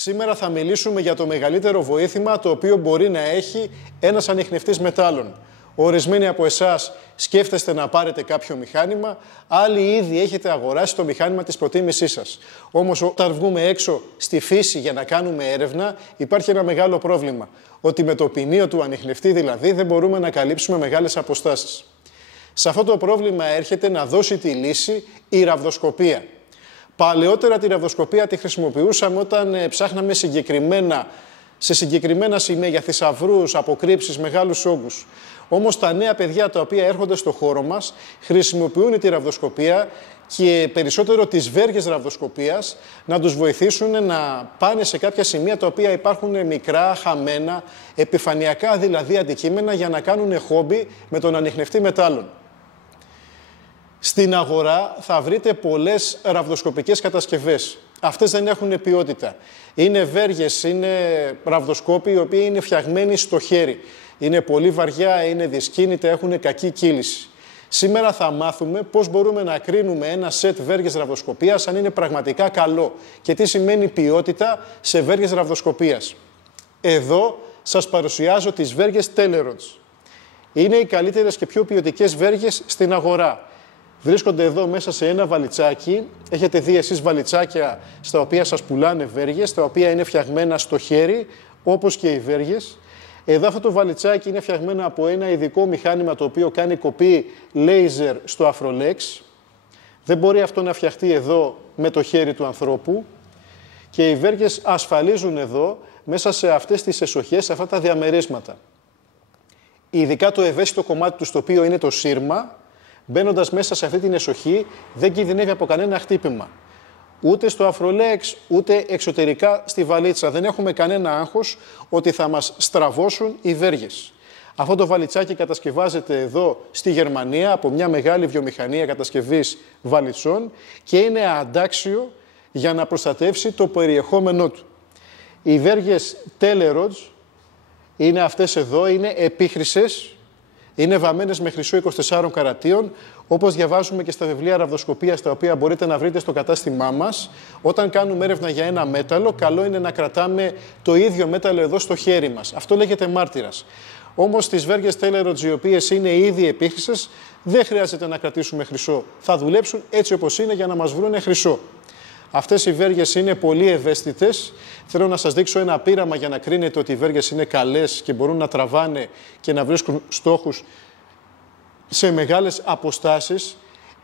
Σήμερα θα μιλήσουμε για το μεγαλύτερο βοήθημα το οποίο μπορεί να έχει ένας ανιχνευτής μετάλλων. Ορισμένοι από εσάς σκέφτεστε να πάρετε κάποιο μηχάνημα, άλλοι ήδη έχετε αγοράσει το μηχάνημα της προτίμησής σας. Όμως όταν βγούμε έξω στη φύση για να κάνουμε έρευνα, υπάρχει ένα μεγάλο πρόβλημα. Ότι με το ποινίο του ανιχνευτή δηλαδή δεν μπορούμε να καλύψουμε μεγάλες αποστάσεις. Σε αυτό το πρόβλημα έρχεται να δώσει τη λύση η ραβδοσκοπία. Παλαιότερα τη ραβδοσκοπία τη χρησιμοποιούσαμε όταν ψάχναμε σε συγκεκριμένα σημεία για θησαυρούς, αποκρύψεις, μεγάλους όγκους. Όμως τα νέα παιδιά τα οποία έρχονται στο χώρο μας χρησιμοποιούν τη ραβδοσκοπία και περισσότερο τις βέργες ραβδοσκοπίας να τους βοηθήσουν να πάνε σε κάποια σημεία τα οποία υπάρχουν μικρά, χαμένα, επιφανειακά δηλαδή αντικείμενα για να κάνουν χόμπι με τον ανιχνευτή μετάλλων. Στην αγορά θα βρείτε πολλές ραβδοσκοπικές κατασκευές. Αυτές δεν έχουν ποιότητα. Είναι βέργες, είναι ραβδοσκόποι οι οποίοι είναι φτιαγμένοι στο χέρι. Είναι πολύ βαριά, είναι δυσκίνητα, έχουν κακή κύληση. Σήμερα θα μάθουμε πώς μπορούμε να κρίνουμε ένα σετ βέργες ραβδοσκοπίας αν είναι πραγματικά καλό και τι σημαίνει ποιότητα σε βέργες ραβδοσκοπίας. Εδώ σας παρουσιάζω τις βέργες Telerods. Είναι οι καλύτερες και πιο ποιοτικές βέργες στην αγορά. Βρίσκονται εδώ μέσα σε ένα βαλιτσάκι. Έχετε δει εσείς βαλιτσάκια στα οποία σας πουλάνε βέργες, τα οποία είναι φτιαγμένα στο χέρι, όπως και οι βέργες. Εδώ αυτό το βαλιτσάκι είναι φτιαγμένο από ένα ειδικό μηχάνημα το οποίο κάνει κοπή λέιζερ στο Afrolex. Δεν μπορεί αυτό να φτιαχτεί εδώ με το χέρι του ανθρώπου. Και οι βέργες ασφαλίζουν εδώ μέσα σε αυτές τις εσοχές, σε αυτά τα διαμερίσματα. Ειδικά το ευαίσθητο κομμάτι του στο οποίο είναι το σύρμα, μπαίνοντας μέσα σε αυτή την εσοχή, δεν κινδυνεύει από κανένα χτύπημα. Ούτε στο Afrolex, ούτε εξωτερικά στη βαλίτσα. Δεν έχουμε κανένα άγχος ότι θα μας στραβώσουν οι βέργες. Αυτό το βαλιτσάκι κατασκευάζεται εδώ στη Γερμανία από μια μεγάλη βιομηχανία κατασκευής βαλιτσών και είναι αντάξιο για να προστατεύσει το περιεχόμενό του. Οι βέργες Telerods είναι αυτές εδώ, είναι επίχρησες. Είναι βαμμένες με χρυσό 24 καρατίων, όπως διαβάζουμε και στα βιβλία ραβδοσκοπίας, τα οποία μπορείτε να βρείτε στο κατάστημά μας. Όταν κάνουμε έρευνα για ένα μέταλλο, καλό είναι να κρατάμε το ίδιο μέταλλο εδώ στο χέρι μας. Αυτό λέγεται μάρτυρας. Όμως στις βέργες Telerods, οι οποίες είναι ήδη επίχρησες, δεν χρειάζεται να κρατήσουμε χρυσό. Θα δουλέψουν έτσι όπως είναι για να μας βρούνε χρυσό. Αυτές οι βέργες είναι πολύ ευαίσθητες. Θέλω να σας δείξω ένα πείραμα για να κρίνετε ότι οι βέργες είναι καλές και μπορούν να τραβάνε και να βρίσκουν στόχους σε μεγάλες αποστάσεις.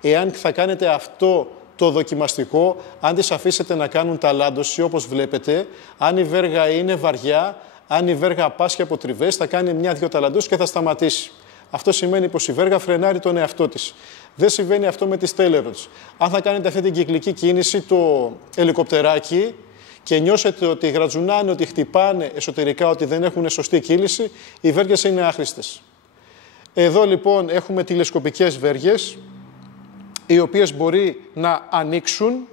Εάν θα κάνετε αυτό το δοκιμαστικό, αν τις αφήσετε να κάνουν ταλάντωση όπως βλέπετε, αν η βέργα είναι βαριά, αν η βέργα πάσχει από τριβές, θα κάνει μια-δυο ταλαντώσεις και θα σταματήσει. Αυτό σημαίνει πως η βέργα φρενάρει τον εαυτό της. Δεν συμβαίνει αυτό με τις Telerods. Αν θα κάνετε αυτή την κυκλική κίνηση, το ελικοπτεράκι, και νιώσετε ότι γρατζουνάνε, ότι χτυπάνε εσωτερικά, ότι δεν έχουν σωστή κύληση, οι βέργες είναι άχρηστες. Εδώ λοιπόν έχουμε τηλεσκοπικές βέργες, οι οποίες μπορεί να ανοίξουν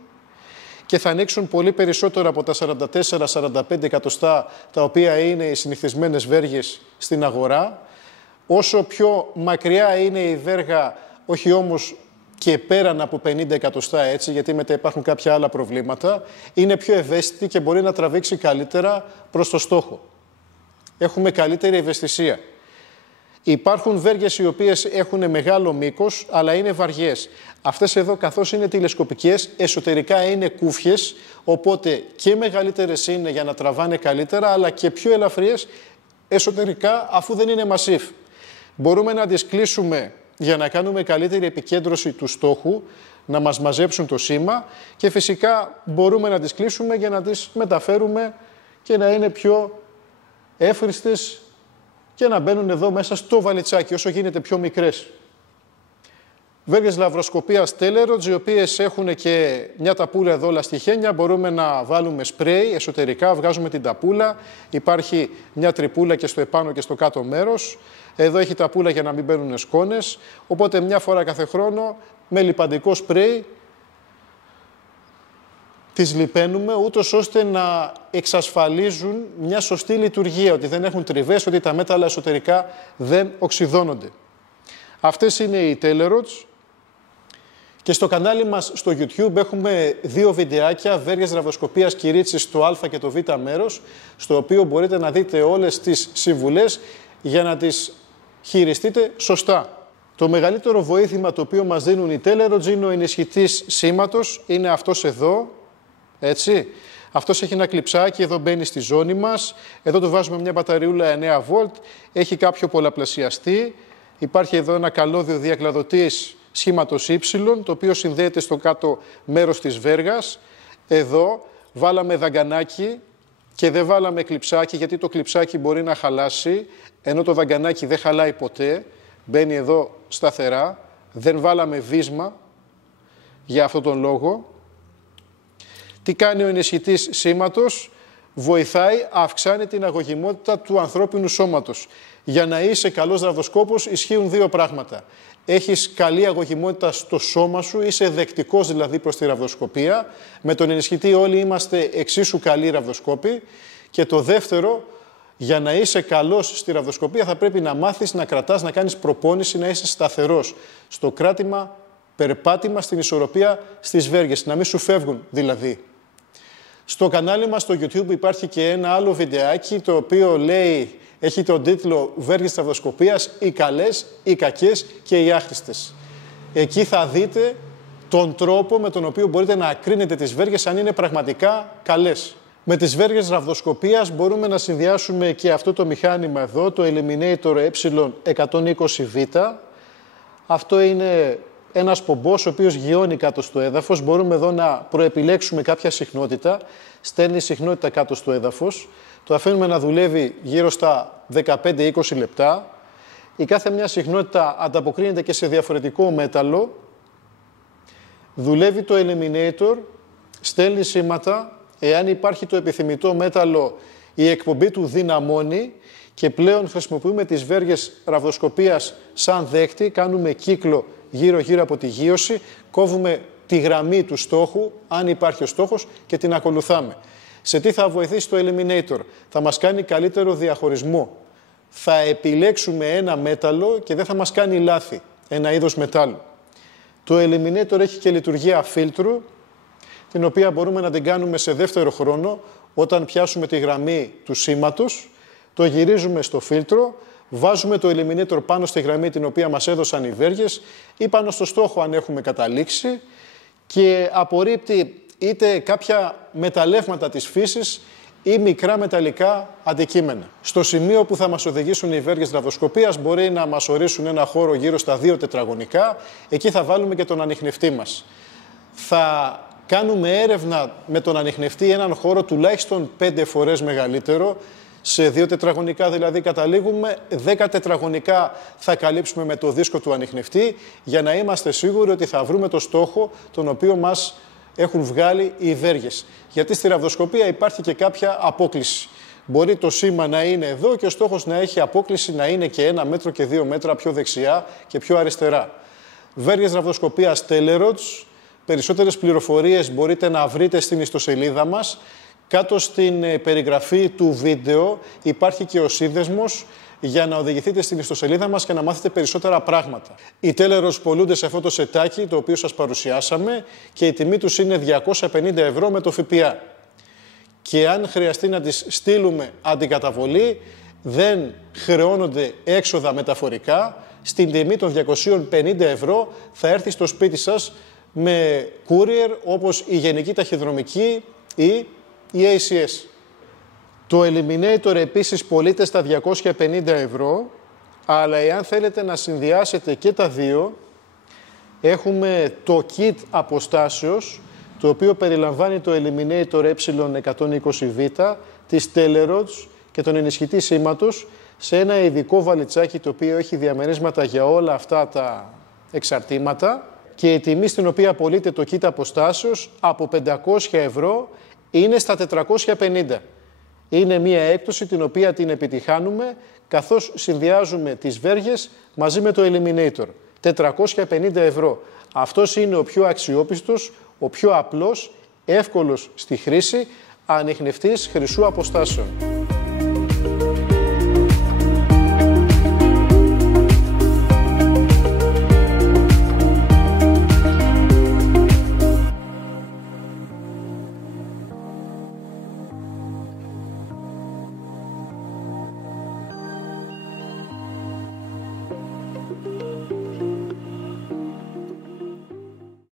και θα ανοίξουν πολύ περισσότερο από τα 44-45 εκατοστά, τα οποία είναι οι συνηθισμένες βέργες στην αγορά. Όσο πιο μακριά είναι η βέργα, όχι όμως και πέραν από 50 εκατοστά έτσι, γιατί μετά υπάρχουν κάποια άλλα προβλήματα, είναι πιο ευαίσθητη και μπορεί να τραβήξει καλύτερα προς το στόχο. Έχουμε καλύτερη ευαισθησία. Υπάρχουν βέργες οι οποίες έχουν μεγάλο μήκος, αλλά είναι βαριές. Αυτές εδώ, καθώς είναι τηλεσκοπικές, εσωτερικά είναι κούφιες, οπότε και μεγαλύτερες είναι για να τραβάνε καλύτερα, αλλά και πιο ελαφριές εσωτερικά, αφού δεν είναι μασίφ. Μπορούμε να τις κλείσουμε για να κάνουμε καλύτερη επικέντρωση του στόχου, να μας μαζέψουν το σήμα και φυσικά μπορούμε να τις κλείσουμε για να τις μεταφέρουμε και να είναι πιο εύχριστες και να μπαίνουν εδώ μέσα στο βαλιτσάκι, όσο γίνεται πιο μικρές. Βέργες λαβροσκοπίας Telerods, οι οποίες έχουν και μια ταπούλα εδώ λαστιχένια, μπορούμε να βάλουμε σπρέι εσωτερικά, βγάζουμε την ταπούλα, υπάρχει μια τρυπούλα και στο επάνω και στο κάτω μέρος. Εδώ έχει ταπούλα για να μην μπαίνουν σκόνες, οπότε μια φορά κάθε χρόνο με λιπαντικό σπρέι τις λιπαίνουμε, ούτως ώστε να εξασφαλίζουν μια σωστή λειτουργία, ότι δεν έχουν τριβές, ότι τα μέταλλα εσωτερικά δεν οξυδώνονται. Αυτές είναι οι Telerods Και στο κανάλι μας στο YouTube έχουμε 2 βιντεάκια βέργες ραβδοσκοπίας Κυρίτσης στο α και το β μέρος, στο οποίο μπορείτε να δείτε όλες τις συμβουλές για να τις χειριστείτε σωστά. Το μεγαλύτερο βοήθημα το οποίο μας δίνουν οι Telerods είναι ο ενισχυτής σήματος, είναι αυτός εδώ, έτσι. Αυτός έχει ένα κλειψάκι, εδώ μπαίνει στη ζώνη μας, εδώ του βάζουμε μια μπαταριούλα 9V, έχει κάποιο πολλαπλασιαστή, υπάρχει εδώ ένα καλώδιο διακλαδωτής σχήματος Y, το οποίο συνδέεται στο κάτω μέρος της βέργας. Εδώ βάλαμε δαγκανάκι και δεν βάλαμε κλειψάκι, γιατί το κλειψάκι μπορεί να χαλάσει, ενώ το δαγκανάκι δεν χαλάει ποτέ, μπαίνει εδώ σταθερά. Δεν βάλαμε βίσμα για αυτόν τον λόγο. Τι κάνει ο ενισχυτής σήματος? Βοηθάει, αυξάνει την αγωγημότητα του ανθρώπινου σώματος. Για να είσαι καλός ραβδοσκόπος ισχύουν 2 πράγματα. Έχεις καλή αγωγημότητα στο σώμα σου, είσαι δεκτικός δηλαδή προς τη ραβδοσκοπία. Με τον ενισχυτή όλοι είμαστε εξίσου καλοί ραβδοσκόποι. Και το δεύτερο, για να είσαι καλός στη ραβδοσκοπία θα πρέπει να μάθεις να κρατάς, να κάνεις προπόνηση, να είσαι σταθερός στο κράτημα, περπάτημα, στην ισορροπία στις βέργες, να μην σου φεύγουν δηλαδή. Στο κανάλι μας στο YouTube υπάρχει και ένα άλλο βιντεάκι, το οποίο λέει, έχει τον τίτλο «Βέργες ραβδοσκοπίας, οι καλές, οι κακές και οι άχρηστες». Εκεί θα δείτε τον τρόπο με τον οποίο μπορείτε να κρίνετε τις βέργες αν είναι πραγματικά καλές. Με τις βέργες ραβδοσκοπίας μπορούμε να συνδυάσουμε και αυτό το μηχάνημα εδώ, το Eliminator E120V. Αυτό είναι ένας πομπός ο οποίος γιώνει κάτω στο έδαφος. Μπορούμε εδώ να προεπιλέξουμε κάποια συχνότητα. Στέλνει συχνότητα κάτω στο έδαφος. Το αφήνουμε να δουλεύει γύρω στα 15-20 λεπτά. Η κάθε μια συχνότητα ανταποκρίνεται και σε διαφορετικό μέταλλο. Δουλεύει το Eliminator, στέλνει σήματα. Εάν υπάρχει το επιθυμητό μέταλλο, η εκπομπή του δυναμώνει και πλέον χρησιμοποιούμε τις βέργες ραβδοσκοπίας σαν δέκτη, κάνουμε κύκλο γύρω-γύρω από τη γείωση, κόβουμε τη γραμμή του στόχου, αν υπάρχει ο στόχος, και την ακολουθάμε. Σε τι θα βοηθήσει το Eliminator? Θα μας κάνει καλύτερο διαχωρισμό. Θα επιλέξουμε ένα μέταλλο και δεν θα μας κάνει λάθη, ένα είδος μετάλλου. Το Eliminator έχει και λειτουργία φίλτρου, την οποία μπορούμε να την κάνουμε σε δεύτερο χρόνο. Όταν πιάσουμε τη γραμμή του σήματος, το γυρίζουμε στο φίλτρο, βάζουμε το Eliminator πάνω στη γραμμή την οποία μας έδωσαν οι βέργες ή πάνω στο στόχο αν έχουμε καταλήξει και απορρίπτει είτε κάποια μεταλλεύματα της φύσης ή μικρά μεταλλικά αντικείμενα. Στο σημείο που θα μας οδηγήσουν οι βέργες ραβδοσκοπίας μπορεί να μας ορίσουν ένα χώρο γύρω στα 2 τετραγωνικά, εκεί θα βάλουμε και τον ανιχνευτή μας. Θα κάνουμε έρευνα με τον ανιχνευτή έναν χώρο τουλάχιστον 5 φορές μεγαλύτερο. Σε 2 τετραγωνικά δηλαδή καταλήγουμε, 10 τετραγωνικά θα καλύψουμε με το δίσκο του ανιχνευτή για να είμαστε σίγουροι ότι θα βρούμε το στόχο τον οποίο μας έχουν βγάλει οι βέργες. Γιατί στη ραβδοσκοπία υπάρχει και κάποια απόκλιση. Μπορεί το σήμα να είναι εδώ και ο στόχος να έχει απόκλιση να είναι και 1 μέτρο και 2 μέτρα πιο δεξιά και πιο αριστερά. Βέργες ραβδοσκοπίας Telerods. Περισσότερες πληροφορίες μπορείτε να βρείτε στην ιστοσελίδα μας. Κάτω στην περιγραφή του βίντεο υπάρχει και ο σύνδεσμος για να οδηγηθείτε στην ιστοσελίδα μας και να μάθετε περισσότερα πράγματα. Οι Telerods πωλούνται σε αυτό το σετάκι το οποίο σας παρουσιάσαμε και η τιμή τους είναι 250 ευρώ με το ΦΠΑ. Και αν χρειαστεί να τις στείλουμε αντικαταβολή, δεν χρεώνονται έξοδα μεταφορικά. Στην τιμή των 250 ευρώ θα έρθει στο σπίτι σας με courier όπως η Γενική Ταχυδρομική ή η ACS. Το Eliminator επίσης πωλείται στα 250 ευρώ, αλλά εάν θέλετε να συνδυάσετε και τα δύο, έχουμε το kit αποστάσεως, το οποίο περιλαμβάνει το Eliminator E120V, τις Telerods και τον ενισχυτή σήματος, σε ένα ειδικό βαλιτσάκι το οποίο έχει διαμερίσματα για όλα αυτά τα εξαρτήματα και η τιμή στην οποία πωλείται το kit αποστάσεως από 500 ευρώ είναι στα 450. Είναι μία έκπτωση την οποία την επιτυχάνουμε καθώς συνδυάζουμε τις βέργες μαζί με το Eliminator. 450 ευρώ. Αυτός είναι ο πιο αξιόπιστος, ο πιο απλός, εύκολος στη χρήση ανιχνευτής χρυσού αποστάσεων.